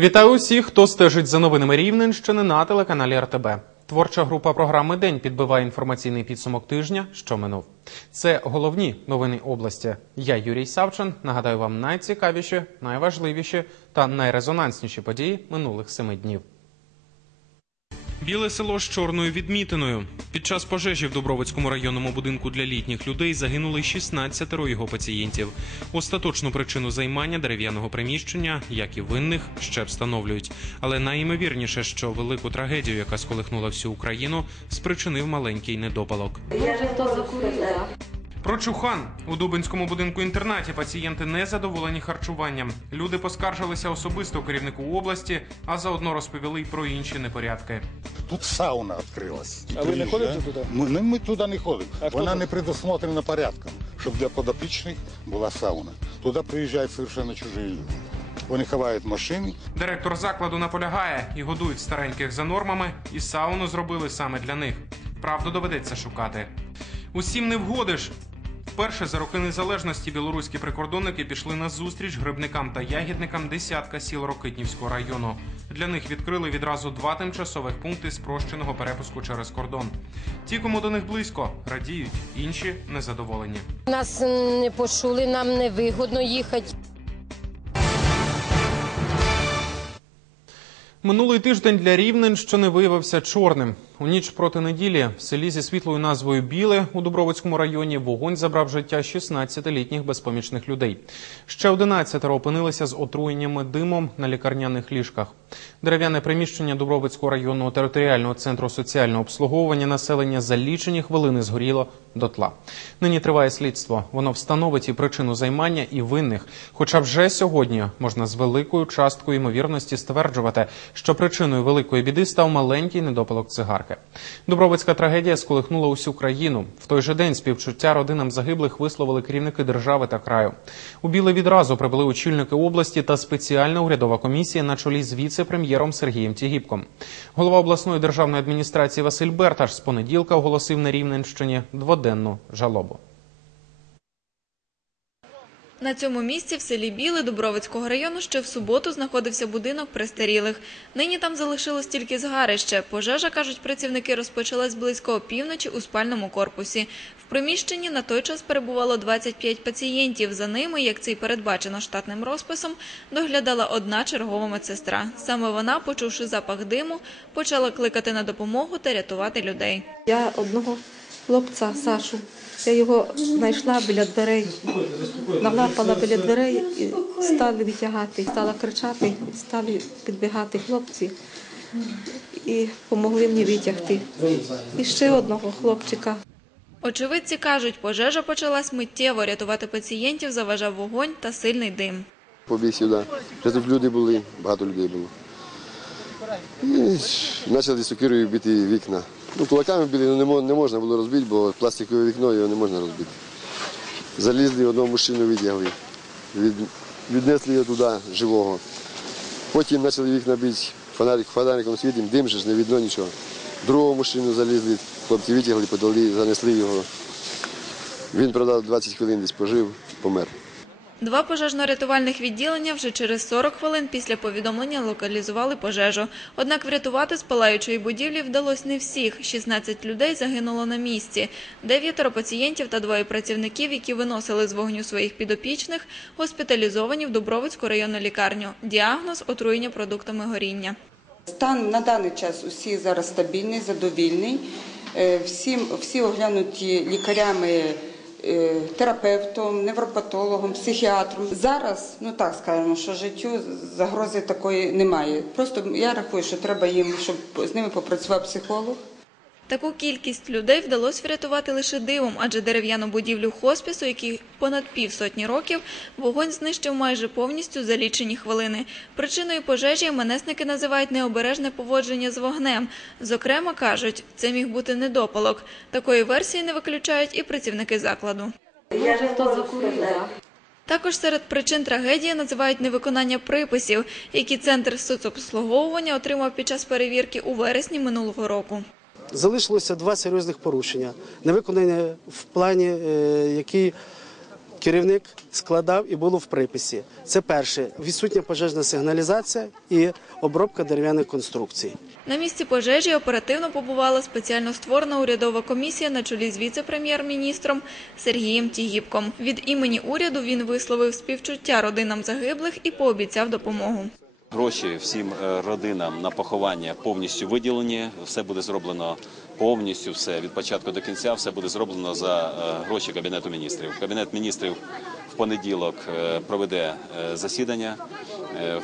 Вітаю усіх, хто стежить за новинами Рівненщини на телеканалі РТБ. Творча група програми День підбиває інформаційний підсумок тижня, що минув. Це головні новини області. Я Юрій Савчин. Нагадаю вам найцікавіші, найважливіші та найрезонансніші події минулих семи днів. Біле село з чорною відмітиною. Під час пожежі в Дубровицькому районному будинку для літніх людей загинули 16 його пацієнтів. Остаточну причину займання дерев'яного приміщення, як і винних, ще встановлюють. Але найімовірніше, що велику трагедію, яка сколихнула всю Україну, спричинив маленький недопалок. Може, хто закурив? Про Чухан у Дубинському будинку інтернаті пацієнти не задоволені харчуванням. Люди поскаржилися особисто керівнику області, а заодно розповіли й про інші непорядки. Тут сауна відкрилась. А ви не ходите туди? Ми, не- ми туди не ходимо. А Вона не предусмотрена порядком, щоб для подопічних була сауна. Туди приїжджають совершенно чужі люди. Вони ховають машини, Директор закладу наполягає і годують стареньких за нормами, і сауну зробили саме для них. Правду доведеться шукати. Усім не вгодиш. Вперше за роки незалежності білоруські прикордонники пішли на зустріч грибникам та ягідникам десятка сіл Рокитнівського району. Для них відкрили відразу два тимчасових пункти спрощеного перепуску через кордон. Ті, кому до них близько, радіють, інші незадоволені. Нас не почули, нам не вигодно їхати. Минулий тиждень для Рівненщини виявився чорним. У ніч проти неділі в селі зі світлою назвою Біле у Дубровицькому районі вогонь забрав життя 16-літніх безпомічних людей. Ще 11 опинилися з отруєннями димом на лікарняних ліжках. Дерев'яне приміщення Дубровицького районного територіального центру соціального обслуговування населення за лічені хвилини згоріло дотла. Нині триває слідство. Воно встановить і причину займання, і винних. Хоча вже сьогодні можна з великою часткою ймовірності стверджувати, що причиною великої біди став маленький недопалок цигарки. Дубровицька трагедія сколихнула усю країну. В той же день співчуття родинам загиблих висловили керівники держави та краю. У Біле відразу прибули очільники області та спеціальна урядова комісія на чолі з віце-прем'єром Сергієм Тігіпком. Голова обласної державної адміністрації Василь Берташ з понеділка оголосив на Рівненщині дводенну жалобу. На цьому місці в селі Біле Дубровицького району ще в суботу знаходився будинок престарілих. Нині там залишилось тільки згарище. Пожежа, кажуть працівники, розпочалась близько опівночі у спальному корпусі. В приміщенні на той час перебувало 25 пацієнтів. За ними, як це й передбачено штатним розписом, доглядала одна чергова медсестра. Саме вона, почувши запах диму, почала кликати на допомогу та рятувати людей. Я одного хлопця Сашу. Я його знайшла біля дверей, навлапала біля дверей і стали витягати. Стала кричати, стали підбігати хлопці і допомогли мені витягти. І ще одного хлопчика. Очевидці кажуть, пожежа почалась миттєво. Рятувати пацієнтів заважав вогонь та сильний дим. побіг сюди. Вже тут люди були, багато людей було. І почали сокирою бити вікна. Ну, кулаками били, ну, не, можна було розбити, бо пластикове вікно його не можна розбити. Залізли, одного мужчину відтягли. Від, віднесли його туди живого. Потім почали вікна бити фонарик, фонариком світим, дим же ж не видно нічого. Другого мужчину залізли, хлопці витягли, подали, занесли його. Він, правда, 20 хвилин десь пожив, помер. Два пожежно-рятувальних відділення вже через 40 хвилин після повідомлення локалізували пожежу. Однак врятувати з палаючої будівлі вдалося не всіх. 16 людей загинуло на місці. Дев'ятеро пацієнтів та двоє працівників, які виносили з вогню своїх підопічних, госпіталізовані в Дубровицьку районну лікарню. Діагноз – отруєння продуктами горіння. Стан на даний час усі зараз стабільний, задовільний. Е, Всі, оглянуті лікарями, терапевтом, невропатологом, психіатром. Зараз, ну так скажемо, що життю загрози такої немає. Просто я рахую, що треба їм, щоб з ними попрацював психолог. Таку кількість людей вдалося врятувати лише дивом, адже дерев'яну будівлю хоспісу, який понад півсотні років, вогонь знищив майже повністю за лічені хвилини. Причиною пожежі менесники називають необережне поводження з вогнем. Зокрема, кажуть, це міг бути недопалок. Такої версії не виключають і працівники закладу. Хто закурив? Також серед причин трагедії називають невиконання приписів, які центр соцобслуговування отримав під час перевірки у вересні минулого року. Залишилося два серйозних порушення. Невиконання в плані, е, який керівник складав і було в приписі. Це перше відсутня пожежна сигналізація і обробка дерев'яних конструкцій. На місці пожежі оперативно побувала спеціально створена урядова комісія на чолі з віце-прем'єр-міністром Сергієм Тігіпком. Від імені уряду він висловив співчуття родинам загиблих і пообіцяв допомогу. Гроші всім е, родинам на поховання повністю виділені. Все буде зроблено повністю. Все від початку до кінця. Все буде зроблено за е, гроші кабінету міністрів. Кабінет міністрів в понеділок е, проведе засідання.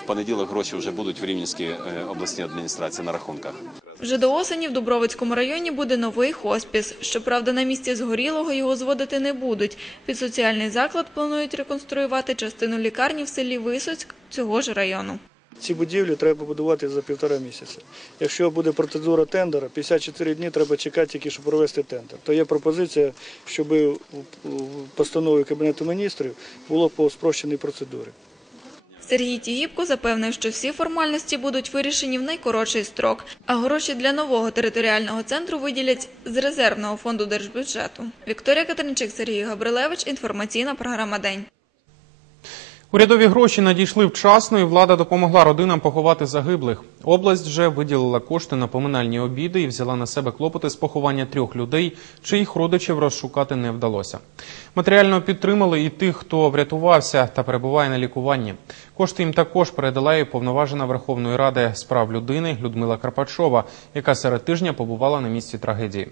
В понеділок гроші вже будуть в Рівненській обласній адміністрації на рахунках. Вже до осені в Дубровицькому районі буде новий хоспіс. Щоправда, на місці згорілого його зводити не будуть. Під соціальний заклад планують реконструювати частину лікарні в селі Висоцьк цього ж району. Ці будівлі треба побудувати за півтора місяця. Якщо буде процедура тендера, 54 дні треба чекати тільки, щоб провести тендер. То є пропозиція, щоб у постанові Кабінету міністрів було по спрощеній процедурі. Сергій Тігіпко запевнив, що всі формальності будуть вирішені в найкоротший строк, а гроші для нового територіального центру виділять з резервного фонду держбюджету. Вікторія Катеринчик, Сергій Габрилевич. Інформаційна програма День. Урядові гроші надійшли вчасно, і влада допомогла родинам поховати загиблих. Область вже виділила кошти на поминальні обіди і взяла на себе клопоти з поховання трьох людей, чиїх родичів розшукати не вдалося. Матеріально підтримали і тих, хто врятувався та перебуває на лікуванні. Кошти їм також передала і повноважена Верховної Ради з прав людини Людмила Карпачова, яка серед тижня побувала на місці трагедії.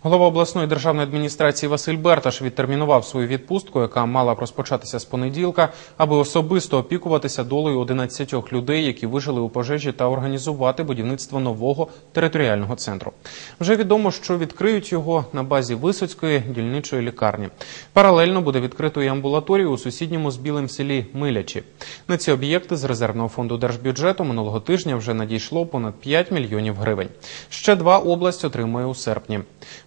Голова обласної державної адміністрації Василь Берташ відтермінував свою відпустку, яка мала б розпочатися з понеділка, аби особисто опікуватися долею 11 людей, які вижили у пожежі, та організувати будівництво нового територіального центру. Вже відомо, що відкриють його на базі Висоцької дільничої лікарні. Паралельно буде відкрито і амбулаторію у сусідньому з білим селі Милячі. На ці об'єкти з резервного фонду держбюджету минулого тижня вже надійшло понад 5 мільйонів гривень. Ще два область отримує у серпні.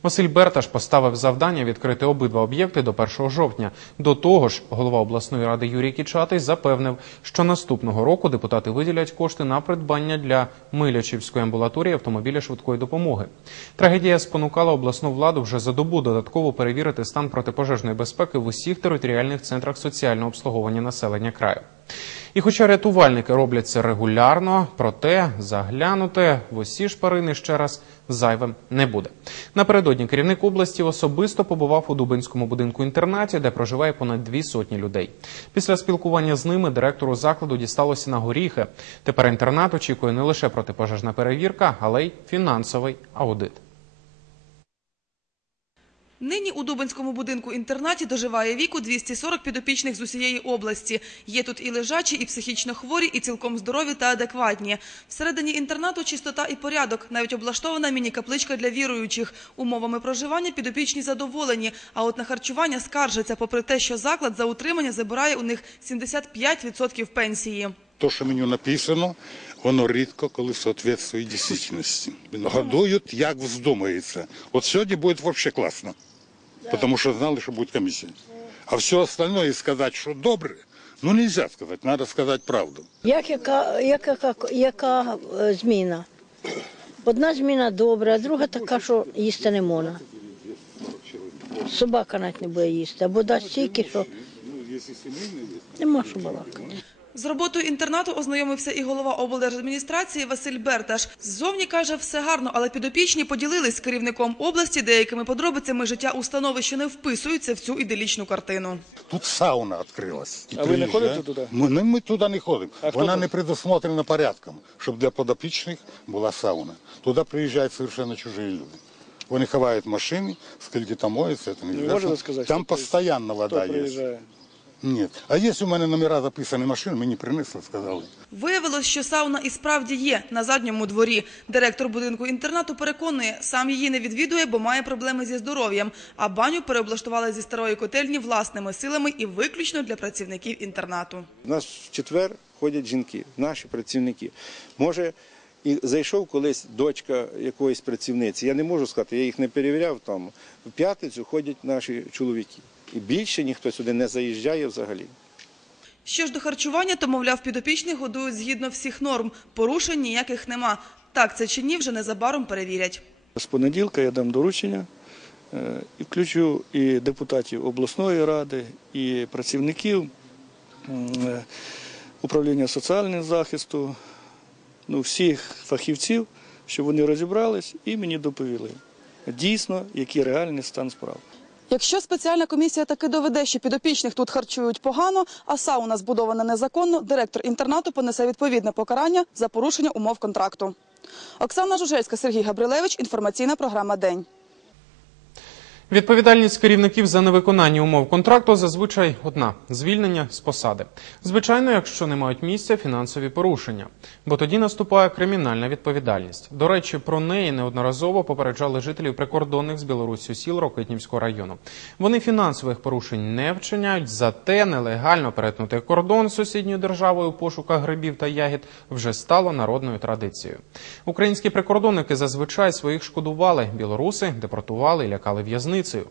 Василь Берташ поставив завдання відкрити обидва об'єкти до 1 жовтня. До того ж, голова обласної ради Юрій Кічатий запевнив, що наступного року депутати виділять кошти на придбання для Милячівської амбулаторії автомобіля швидкої допомоги. Трагедія спонукала обласну владу вже за добу додатково перевірити стан протипожежної безпеки в усіх територіальних центрах соціального обслуговування населення краю. І хоча рятувальники роблять це регулярно, проте заглянути в усі шпарини ще раз зайвим не буде. Напередодні керівник області особисто побував у Дубинському будинку інтернаті, де проживає понад дві сотні людей. Після спілкування з ними директору закладу дісталося на горіхи. Тепер інтернат очікує не лише протипожежна перевірка, але й фінансовий аудит. Нині у Дубинському будинку-інтернаті доживає віку 240 підопічних з усієї області. Є тут і лежачі, і психічно хворі, і цілком здорові та адекватні. Всередині інтернату чистота і порядок. Навіть облаштована міні-капличка для віруючих. Умовами проживання підопічні задоволені, а от на харчування скаржаться, попри те, що заклад за утримання забирає у них 75% пенсії. То, що меню написано, воно рідко коли соответствує дійсності. Годують, як вздумається. От сьогодні буде взагалі класно, тому що знали, що буде комісія. А все остальное сказати, що добре, ну не можна сказати, треба сказати правду. Як яка, яка, яка, яка е, зміна? Одна зміна добра, а друга така, що їсти не можна. Собака навіть не буде їсти, або дасть стільки, що нема що балакати. З роботою інтернату ознайомився і голова облдержадміністрації Василь Берташ. Ззовні каже, все гарно, але підопічні поділились з керівником області деякими подробицями життя установи, що не вписуються в цю іделічну картину. Тут сауна відкрилась. І А ви не ходите туди? Ми, не- ми туди не ходимо. А Вона не предусмотрена порядком, щоб для подопічних була сауна. Туди приїжджають совершенно чужі люди. Вони ховають машини, скільки там моються, це не Не відомо. сказати, Там постійно вода є. Ні. А є у мене номера записані машин, мені принесли, сказали. Виявилось, що сауна і справді є на задньому дворі. Директор будинку інтернату переконує, сам її не відвідує, бо має проблеми зі здоров'ям. А баню переоблаштували зі старої котельні власними силами і виключно для працівників інтернату. У нас в четвер ходять жінки, наші працівники. Може, і зайшов колись дочка якоїсь працівниці. Я не можу сказати, я їх не перевіряв там. В п'ятницю ходять наші чоловіки. І більше ніхто сюди не заїжджає взагалі. Що ж до харчування, то, мовляв, підопічних годують згідно всіх норм. Порушень ніяких нема. Так, це чи ні, вже незабаром перевірять. З понеділка я дам доручення Е, І включу і депутатів обласної ради, і працівників е, управління соціального захисту, ну, всіх фахівців, щоб вони розібрались і мені доповіли дійсно, який реальний стан справ. Якщо спеціальна комісія таки доведе, що підопічних тут харчують погано, а сауна збудована незаконно, директор інтернату понесе відповідне покарання за порушення умов контракту. Оксана Жужельська, Сергій Габрилевич. Інформаційна програма День. Відповідальність керівників за невиконання умов контракту зазвичай одна звільнення з посади. Звичайно, якщо не мають місця фінансові порушення, бо тоді наступає кримінальна відповідальність. До речі, про неї неодноразово попереджали жителів прикордонних з Білоруссю сіл Рокитнівського району. Вони фінансових порушень не вчиняють, зате нелегально перетнути кордон з сусідньою державою у пошуках грибів та ягід вже стало народною традицією. Українські прикордонники зазвичай своїх шкодували. Білоруси депортували і лякали в'язницею.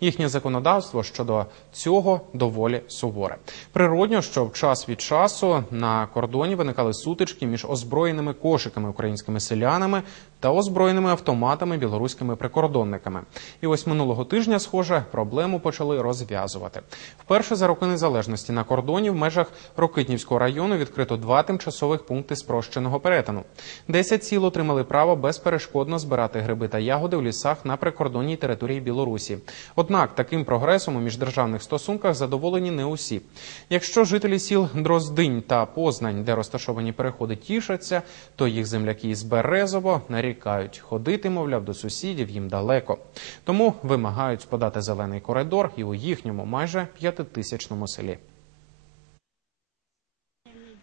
Їхнє законодавство щодо цього доволі суворе. Природньо, що в час від часу на кордоні виникали сутички між озброєними кошиками українськими селянами та озброєними автоматами білоруськими прикордонниками. І ось минулого тижня, схоже, проблему почали розв'язувати. Вперше за роки незалежності на кордоні в межах Рокитнівського району відкрито два тимчасових пункти спрощеного перетину. Десять сіл отримали право безперешкодно збирати гриби та ягоди в лісах на прикордонній території Білорусі. Однак таким прогресом у міждержавних стосунках задоволені не усі. Якщо жителі сіл Дроздинь та Познань, де розташовані переходи, тішаться, то їх земляки із Березово нарікають. Ходити, мовляв, до сусідів їм далеко. Тому вимагають подати зелений коридор і у їхньому майже п'ятитисячному селі.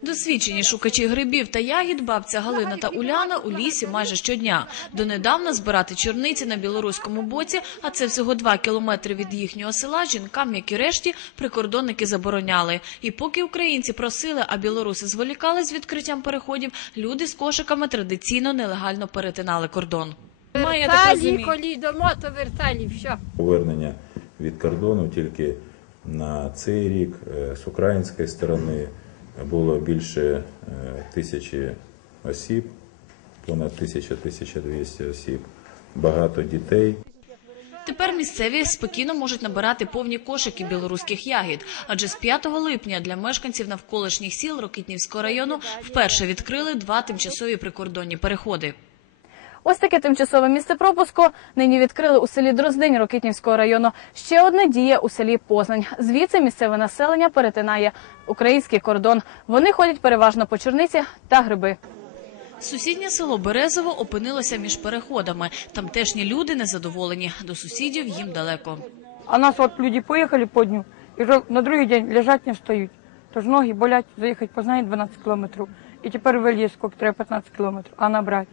Досвідчені шукачі грибів та ягід бабця Галина та Уляна у лісі майже щодня. Донедавна збирати чорниці на білоруському боці, а це всього два кілометри від їхнього села. Жінкам, як і решті, прикордонники забороняли. І поки українці просили, а білоруси зволікали з відкриттям переходів, люди з кошиками традиційно нелегально перетинали кордон. Верталі, коли йдемо, то верталі, все. Повернення від кордону тільки на цей рік е, з української сторони було більше е, тисячі осіб, понад 1000-1200 осіб, багато дітей. Тепер місцеві спокійно можуть набирати повні кошики білоруських ягід, адже з 5 липня для мешканців навколишніх сіл Рокитнівського району вперше відкрили два тимчасові прикордонні переходи. Ось таке тимчасове місце пропуску нині відкрили у селі Дроздинь Рокитнівського району. Ще одне діє у селі Познань. Звідси місцеве населення перетинає український кордон. Вони ходять переважно по черниці та гриби. Сусіднє село Березово опинилося між переходами. Тамтешні люди незадоволені. До сусідів їм далеко. А нас от люди поїхали по дню і вже на другий день лежать не встають. Тож ноги болять, заїхати познає 12 кілометрів. І тепер виліз, скільки треба 15 кілометрів, а набрати,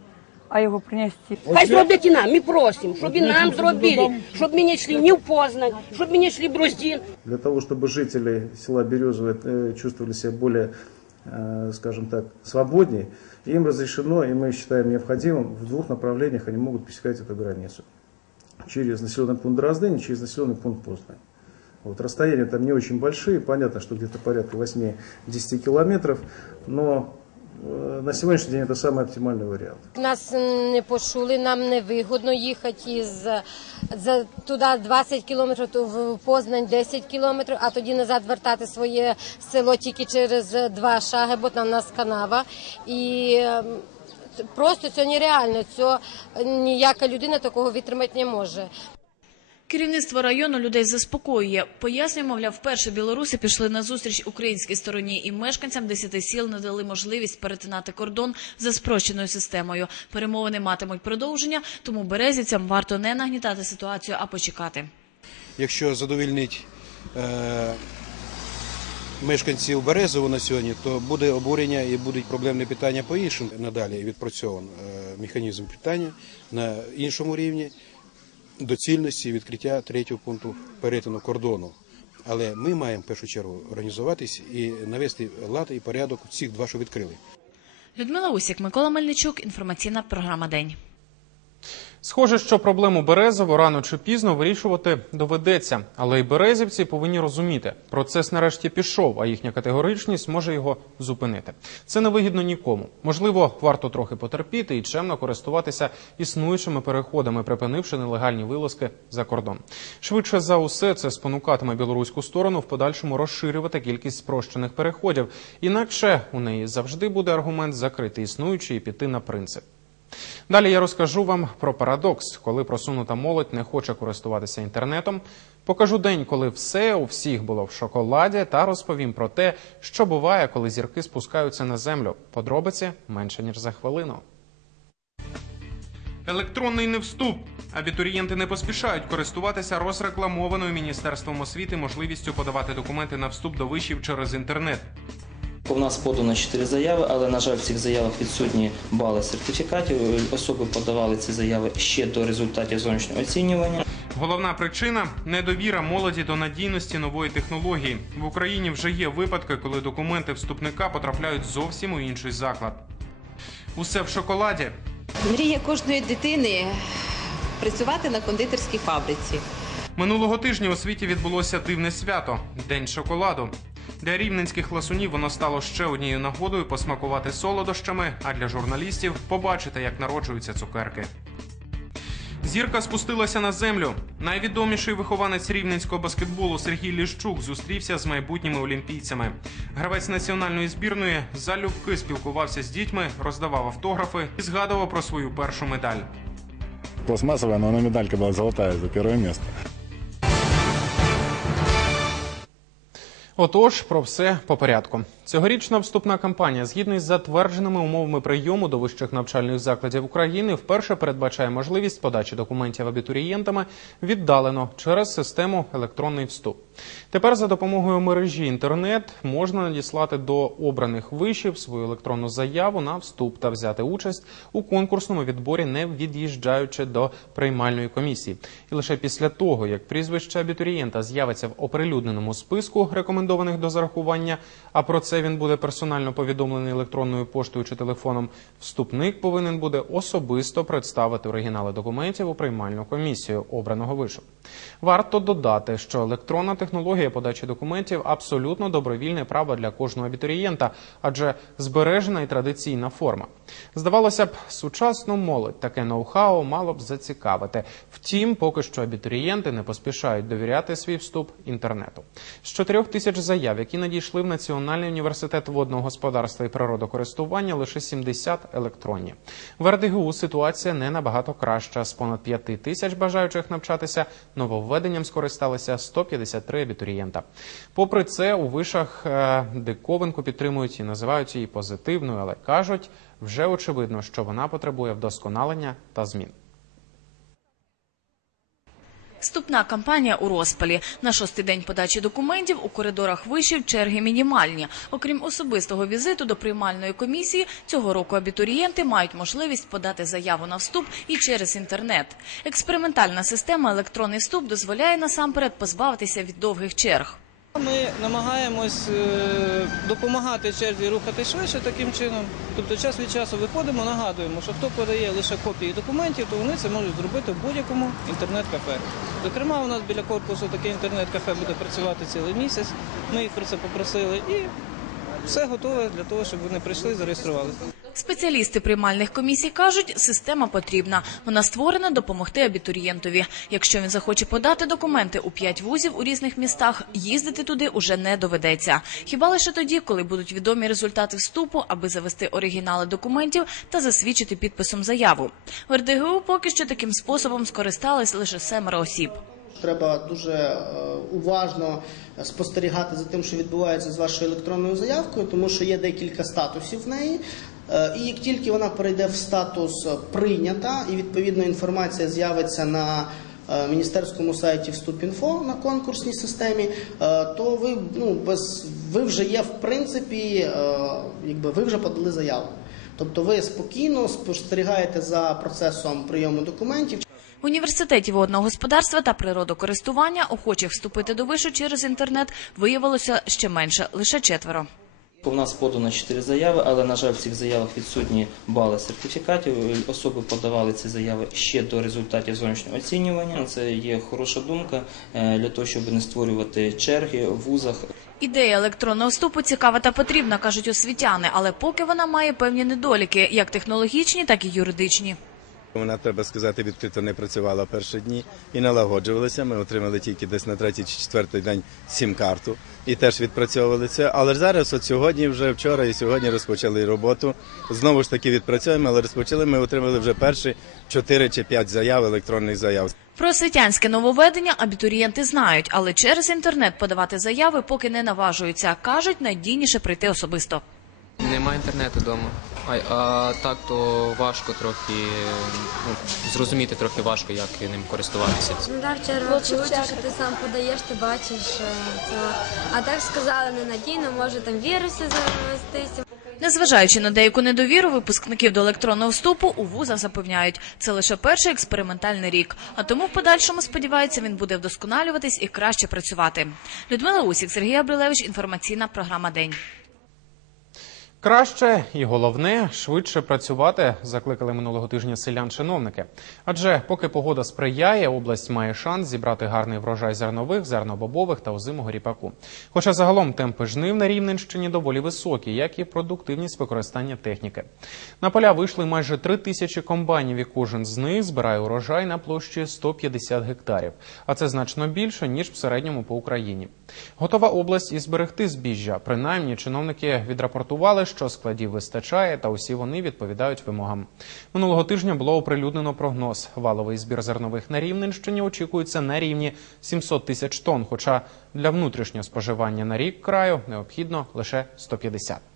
а його принести. Хай зроблять і нам, ми просимо, щоб і нам зробили, щоб ми не йшли ні в Познань, щоб ми не йшли в Броздін. Для того, чтобы жители села Березовое э, чувствовали себя более, э, скажем так, свободнее, им разрешено, и мы считаем необходимым, в двух направлениях они могут пересекать эту границу. Через населенный пункт Дроздынь и через населенный пункт Познань. Вот, расстояния там не очень большие, понятно, что где-то порядка 8-10 километров, но э, на сегодняшний день это самый оптимальный вариант. Нас не почули, нам не вигодно їхати із за туди 20 кілометрів, то в Познань 10 кілометрів, а тоді назад вертати своє село тільки через два шаги, бо там у нас канава. І ем, просто це нереально. Це ніяка людина такого витримати не може. Керівництво району людей заспокоює. Пояснює, мовляв, вперше білоруси пішли на зустріч українській стороні і мешканцям десяти сіл надали можливість перетинати кордон за спрощеною системою. Перемовини матимуть продовження, тому березівцям варто не нагнітати ситуацію, а почекати. Якщо задовільнить е, мешканців Березово на сьогодні, то буде обурення і будуть проблемні питання по іншим надалі відпрацьован е, механізм питання на іншому рівні доцільності відкриття третього пункту перетину кордону. Але ми маємо в першу чергу організуватись і навести лад і порядок всіх два, що відкрили. Людмила Усік, Микола Мельничук. Інформаційна програма День. Схоже, що проблему Березово рано чи пізно вирішувати доведеться, але й березівці повинні розуміти, процес нарешті пішов, а їхня категоричність може його зупинити. Це не вигідно нікому. Можливо, варто трохи потерпіти і чемно користуватися існуючими переходами, припинивши нелегальні вилазки за кордон. Швидше за усе, це спонукатиме білоруську сторону в подальшому розширювати кількість спрощених переходів. Інакше у неї завжди буде аргумент закрити існуючий і піти на принцип. Далі я розкажу вам про парадокс, коли просунута молодь не хоче користуватися інтернетом. Покажу день, коли все у всіх було в шоколаді, та розповім про те, що буває, коли зірки спускаються на землю. Подробиці менше ніж за хвилину. Електронний невступ. Абітурієнти не поспішають користуватися розрекламованою міністерством освіти можливістю подавати документи на вступ до вишів через інтернет. У нас подано 4 заяви, але на жаль, в цих заявах відсутні бали сертифікатів. Особи подавали ці заяви ще до результатів зовнішнього оцінювання. Головна причина недовіра молоді до надійності нової технології. В Україні вже є випадки, коли документи вступника потрапляють зовсім у інший заклад. Усе в шоколаді. Мрія кожної дитини працювати на кондитерській фабриці. Минулого тижня у світі відбулося дивне свято День шоколаду. Для рівненських ласунів воно стало ще однією нагодою посмакувати солодощами, а для журналістів побачити, як народжуються цукерки. Зірка спустилася на землю. Найвідоміший вихованець рівненського баскетболу Сергій Ліщук зустрівся з майбутніми олімпійцями. Гравець національної збірної залюбки спілкувався з дітьми, роздавав автографи і згадував про свою першу медаль. Пластмассовая, но она медалька была золотая за первое место. Отож, про все по порядку. Цьогорічна вступна кампанія, згідно із затвердженими умовами прийому до вищих навчальних закладів України, вперше передбачає можливість подачі документів абітурієнтами віддалено через систему електронний вступ. Тепер за допомогою мережі інтернет можна надіслати до обраних вишів свою електронну заяву на вступ та взяти участь у конкурсному відборі, не від'їжджаючи до приймальної комісії. І лише після того, як прізвище абітурієнта з'явиться в оприлюдненому списку рекомендованих до зарахування, а про це він буде персонально повідомлений електронною поштою чи телефоном. Вступник повинен буде особисто представити оригінали документів у приймальну комісію обраного вишу. Варто додати, що електронна технологія подачі документів абсолютно добровільне право для кожного абітурієнта, адже збережена і традиційна форма. Здавалося б, сучасну молодь таке ноу-хау мало б зацікавити. Втім, поки що абітурієнти не поспішають довіряти свій вступ інтернету. З 4 тисяч заяв, які надійшли в Національний університет водного господарства і природокористування, лише 70 електронні. В РДГУ ситуація не набагато краща. З понад 5 тисяч бажаючих навчатися нововведенням скористалися 153 абітурієнта. Попри це, у вишах е, диковинку підтримують і називають її позитивною, але кажуть, вже очевидно, що вона потребує вдосконалення та змін. Вступна кампанія у розпалі. На шостий день подачі документів у коридорах вишів черги мінімальні. Окрім особистого візиту до приймальної комісії, цього року абітурієнти мають можливість подати заяву на вступ і через інтернет. Експериментальна система електронний вступ дозволяє насамперед позбавитися від довгих черг. Ми намагаємось е, допомагати черзі рухати швидше таким чином. Тобто час від часу виходимо, нагадуємо, що хто подає лише копії документів, то вони це можуть зробити в будь-якому інтернет-кафе. Зокрема, у нас біля корпусу таке інтернет-кафе буде працювати цілий місяць. Ми їх про це попросили і все готове для того, щоб вони прийшли і зареєструвалися. Спеціалісти приймальних комісій кажуть, система потрібна. Вона створена допомогти абітурієнтові. Якщо він захоче подати документи у п'ять вузів у різних містах, їздити туди уже не доведеться. Хіба лише тоді, коли будуть відомі результати вступу, аби завести оригінали документів та засвідчити підписом заяву. В РДГУ поки що таким способом скористались лише семеро осіб. Треба дуже е, уважно спостерігати за тим, що відбувається з вашою електронною заявкою, тому що є декілька статусів в неї. Е, І як тільки вона перейде в статус прийнята, і відповідно інформація з'явиться на е, міністерському сайті Вступінфо на конкурсній системі, е, то ви ну без ви вже є в принципі, якби ви вже подали заяву. Тобто ви спокійно спостерігаєте за процесом прийому документів. В університеті водного господарства та природокористування охочих вступити до вишу через інтернет виявилося ще менше лише четверо. У нас подано 4 заяви, але, на жаль, в цих заявах відсутні бали сертифікатів. Особи подавали ці заяви ще до результатів зовнішнього оцінювання. Це є хороша думка е, для того, щоб не створювати черги в вузах. Ідея електронного вступу цікава та потрібна, кажуть освітяни, але поки вона має певні недоліки, як технологічні, так і юридичні. Вона, треба сказати, відкрито не працювала перші дні і налагоджувалися. Ми отримали тільки десь на третій чи четвертий день сім-карту і теж відпрацьовували це. Але зараз, от сьогодні, вже вчора і сьогодні розпочали роботу. Знову ж таки відпрацьовуємо, але розпочали. Ми отримали вже перші чотири чи п'ять заяв, електронних заяв. Про освітянське нововведення абітурієнти знають, але через інтернет подавати заяви поки не наважуються. кажуть, найдійніше прийти особисто. Нема інтернету вдома. А, а так то важко трохи ну, зрозуміти трохи важко, як ним користуватися. Ну так, червоно лучше, що ти сам подаєш, ти бачиш це. А так сказали ненадійно, може там віруси завестися. Незважаючи на деяку недовіру, випускників до електронного вступу у вузах запевняють, це лише перший експериментальний рік. А тому в подальшому сподіваються, він буде вдосконалюватись і краще працювати. Людмила Усік, Сергій Абрилевич, інформаційна програма День. Краще і головне швидше працювати, закликали минулого тижня селян-чиновники. Адже поки погода сприяє, область має шанс зібрати гарний врожай зернових, зернобобових та озимого ріпаку. Хоча загалом темпи жнив на Рівненщині доволі високі, як і продуктивність використання техніки. На поля вийшли майже три тисячі комбайнів, і кожен з них збирає урожай на площі 150 гектарів. А це значно більше ніж в середньому по Україні. Готова область і зберегти збіжжя. Принаймні, чиновники відрапортували, що складів вистачає, та усі вони відповідають вимогам. Минулого тижня було оприлюднено прогноз. Валовий збір зернових на Рівненщині очікується на рівні 700 тисяч тонн. Хоча для внутрішнього споживання на рік краю необхідно лише 150.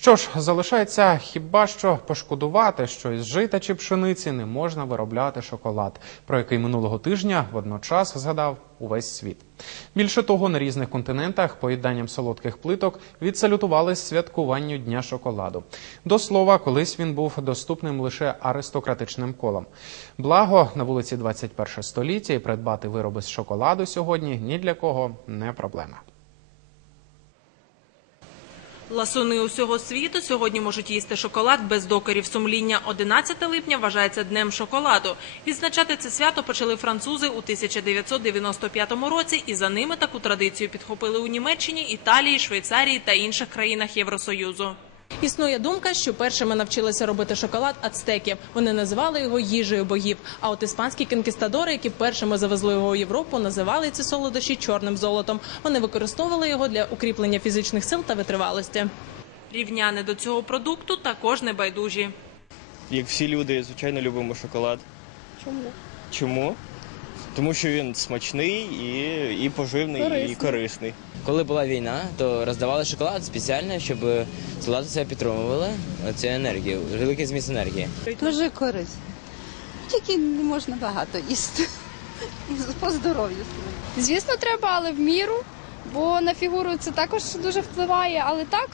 Що ж, залишається хіба що пошкодувати, що із жита чи пшениці не можна виробляти шоколад, про який минулого тижня водночас згадав увесь світ. Більше того, на різних континентах поїданням солодких плиток відсалютували святкуванню дня шоколаду. До слова, колись він був доступним лише аристократичним колам. Благо на вулиці 21 століття і придбати вироби з шоколаду сьогодні ні для кого не проблема. Ласуни усього світу сьогодні можуть їсти шоколад без докорів сумління. 11 липня вважається днем шоколаду. Відзначати це свято почали французи у 1995 році, і за ними таку традицію підхопили у Німеччині, Італії, Швейцарії та інших країнах Євросоюзу. Існує думка, що першими навчилися робити шоколад ацтеки. Вони називали його їжею богів. А от іспанські конкістадори, які першими завезли його у Європу, називали ці солодощі чорним золотом. Вони використовували його для укріплення фізичних сил та витривалості. Рівняни до цього продукту також не байдужі. Як всі люди, звичайно, любимо шоколад. Чому? Чому? Тому що він смачний і, і поживний, Корисний. і корисний. Коли була війна, то роздавали шоколад спеціально, щоб солдати себе підтримували цю енергію, великий зміст енергії. Дуже корисно. Тільки не можна багато їсти. По здоров'ю. Звісно, треба, але в міру, бо на фігуру це також дуже впливає, але так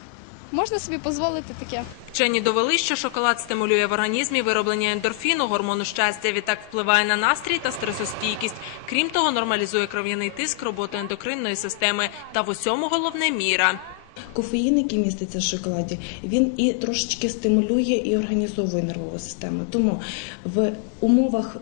можна собі дозволити таке. Вчені довели, що шоколад стимулює в організмі вироблення ендорфіну, гормону щастя. Відтак впливає на настрій та стресостійкість. Крім того, нормалізує кров'яний тиск, роботу ендокринної системи. Та в усьому головне міра. Кофеїн, який міститься в шоколаді, він і трошечки стимулює і організовує нервову систему. Тому в умовах,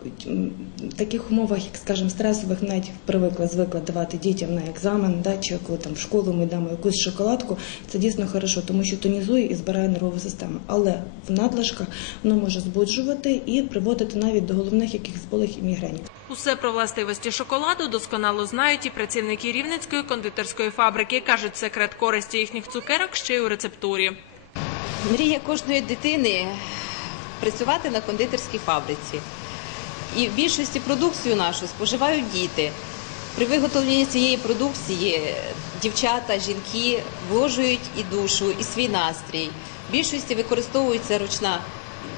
таких умовах, як скажімо, стресових, навіть привикла звикла давати дітям на екзамен, да, чи коли там в школу ми дамо якусь шоколадку, це дійсно хорошо, тому що тонізує і збирає нервову систему. Але в надлишках воно може збуджувати і приводити навіть до головних якихось болей і мігрень. Усе про властивості шоколаду досконало знають і працівники рівненської кондитерської фабрики. кажуть, секрет користі їхніх цукерок ще й у рецептурі. Мрія кожної дитини працювати на кондитерській фабриці. І в більшості продукцію нашу споживають діти. При виготовленні цієї продукції дівчата, жінки вложують і душу, і свій настрій. В більшості використовується ручна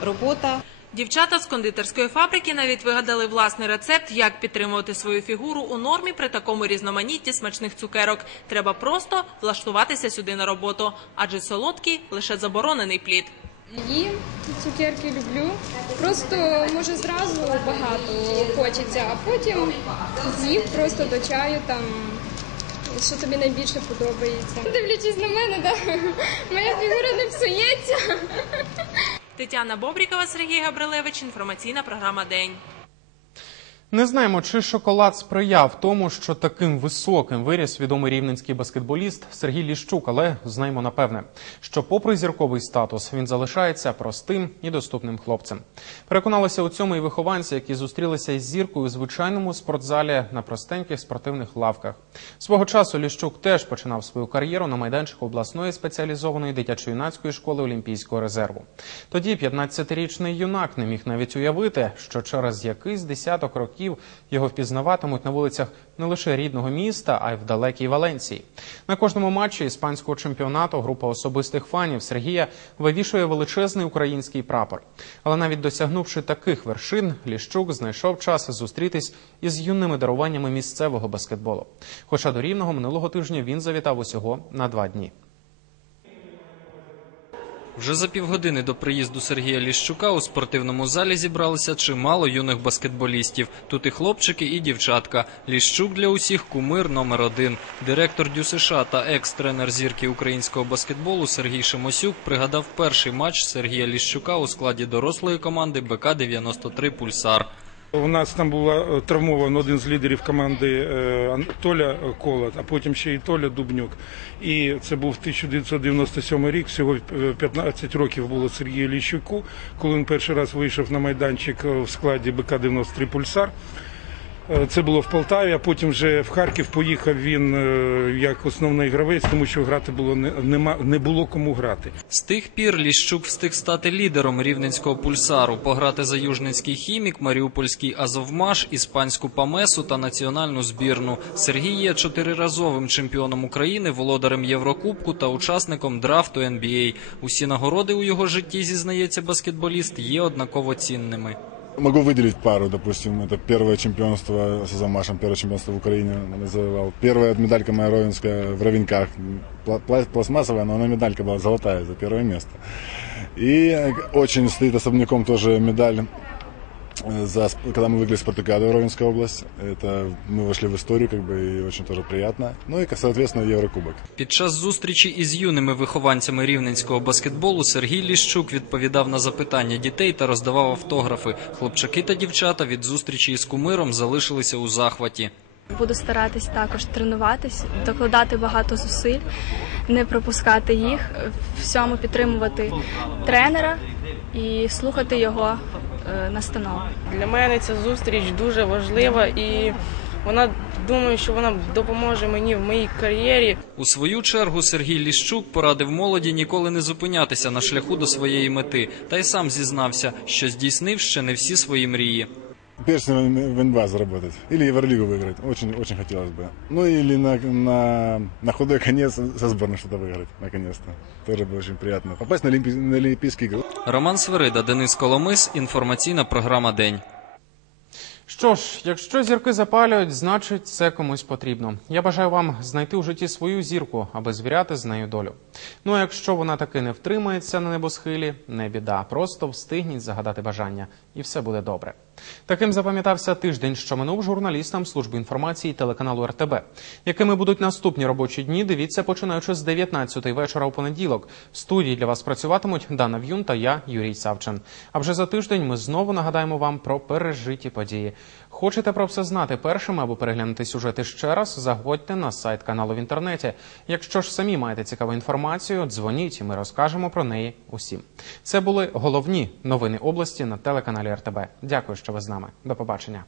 робота. Дівчата з кондитерської фабрики навіть вигадали власний рецепт, як підтримувати свою фігуру у нормі при такому різноманітті смачних цукерок. Треба просто влаштуватися сюди на роботу, адже солодкий лише заборонений плід. Їм цукерки люблю. Просто може зразу багато хочеться, а потім з'їв просто до чаю там Що тобі найбільше подобається? Дивлячись на мене, да? моя фігура не псується. Тетяна Бобрікова, Сергій Габрилевич. Інформаційна програма День. Не знаємо, чи шоколад сприяв тому, що таким високим виріс відомий рівненський баскетболіст Сергій Ліщук, але знаємо напевне, що, попри зірковий статус, він залишається простим і доступним хлопцем. Переконалися у цьому і вихованці, які зустрілися із зіркою у звичайному спортзалі на простеньких спортивних лавках. Свого часу Ліщук теж починав свою кар'єру на майданчику обласної спеціалізованої дитячо-юнацької школи Олімпійського резерву. Тоді 15-річний юнак не міг навіть уявити, що через якийсь десяток років його впізнаватимуть на вулицях не лише рідного міста, а й в далекій Валенції. На кожному матчі іспанського чемпіонату група особистих фанів Сергія вивішує величезний український прапор. Але навіть досягнувши таких вершин, Ліщук знайшов час зустрітись із юними даруваннями місцевого баскетболу. Хоча до рівного минулого тижня він завітав усього на два дні. Вже за півгодини до приїзду Сергія Ліщука у спортивному залі зібралися чимало юних баскетболістів. Тут і хлопчики, і дівчатка. Ліщук для усіх кумир номер один. Директор ДЮСШ та екс-тренер зірки українського баскетболу Сергій Шимосюк пригадав перший матч Сергія Ліщука у складі дорослої команди БК-93 «Пульсар». У нас там була травмована один з лідерів команди е, Толя Колот, а потім ще і Толя Дубнюк. І це був 1997 рік. Всього е, 15 років було Сергію Ліщуку, коли він перший раз вийшов на майданчик е, в складі БК-93 Пульсар. Е, Це було в Полтаві, а потім вже в Харків поїхав він е, як основний гравець, тому що грати було не, нема, не було кому грати. З тих пір Ліщук встиг стати лідером рівненського пульсару, пограти за южницький хімік, маріупольський Азовмаш, іспанську Памесу та національну збірну. Сергій є чотириразовим чемпіоном України, володарем Єврокубку та учасником драфту NBA. Усі нагороди у його житті, зізнається баскетболіст, є однаково цінними. Могу выделить пару, допустим, это первое чемпионство с Азамашем, первое чемпионство в Украине завоевал. Первая медалька моя ровенская в Ровеньках, пла- пла- пластмассовая, но она медалька была золотая за первое место. И э, очень стоит особняком тоже медаль, э, за, сп- когда мы выиграли Спартакиаду Ровенская область. Это мы вошли в историю, как бы, и очень тоже приятно. Ну и, соответственно, Еврокубок. Під час зустрічі із юними вихованцями рівненського баскетболу Сергій Ліщук відповідав на запитання дітей та роздавав автографи. Хлопчаки та дівчата від зустрічі із кумиром залишилися у захваті. Буду старатись також тренуватись, докладати багато зусиль, не пропускати їх, в всьому підтримувати тренера і слухати його е, настанов. Для мене ця зустріч дуже важлива і вона думаю, що вона допоможе мені в моїй кар'єрі. У свою чергу Сергій Ліщук порадив молоді ніколи не зупинятися на шляху до своєї мети, та й сам зізнався, що здійснив ще не всі свої мрії. Перстень в НБА заработать. Или Евролигу выиграть. Очень, очень хотелось бы. Ну или на, на, на худой конец со сборной что-то выиграть, наконец-то. Тоже было очень приятно. Попасть на, Олимпи... на Олимпийские игры. Роман Свирида, Денис Коломис. Інформаційна програма День. Що ж, якщо зірки запалюють, значить це комусь потрібно. Я бажаю вам знайти у житті свою зірку, аби звіряти з нею долю. Ну а якщо вона таки не втримається на небосхилі, не біда. Просто встигніть загадати бажання, і все буде добре. Таким запам'ятався тиждень, що минув журналістам служби інформації телеканалу РТБ. Якими будуть наступні робочі дні? Дивіться, починаючи з 19 вечора у понеділок. В студії для вас працюватимуть Дана В'юн та я, Юрій Савчин. А вже за тиждень ми знову нагадаємо вам про пережиті події. Хочете про все знати першими або переглянути сюжети ще раз? Заходьте на сайт каналу в інтернеті. Якщо ж самі маєте цікаву інформацію, дзвоніть, і ми розкажемо про неї усім. Це були головні новини області на телеканалі РТБ. Дякую, що ви з нами. До побачення.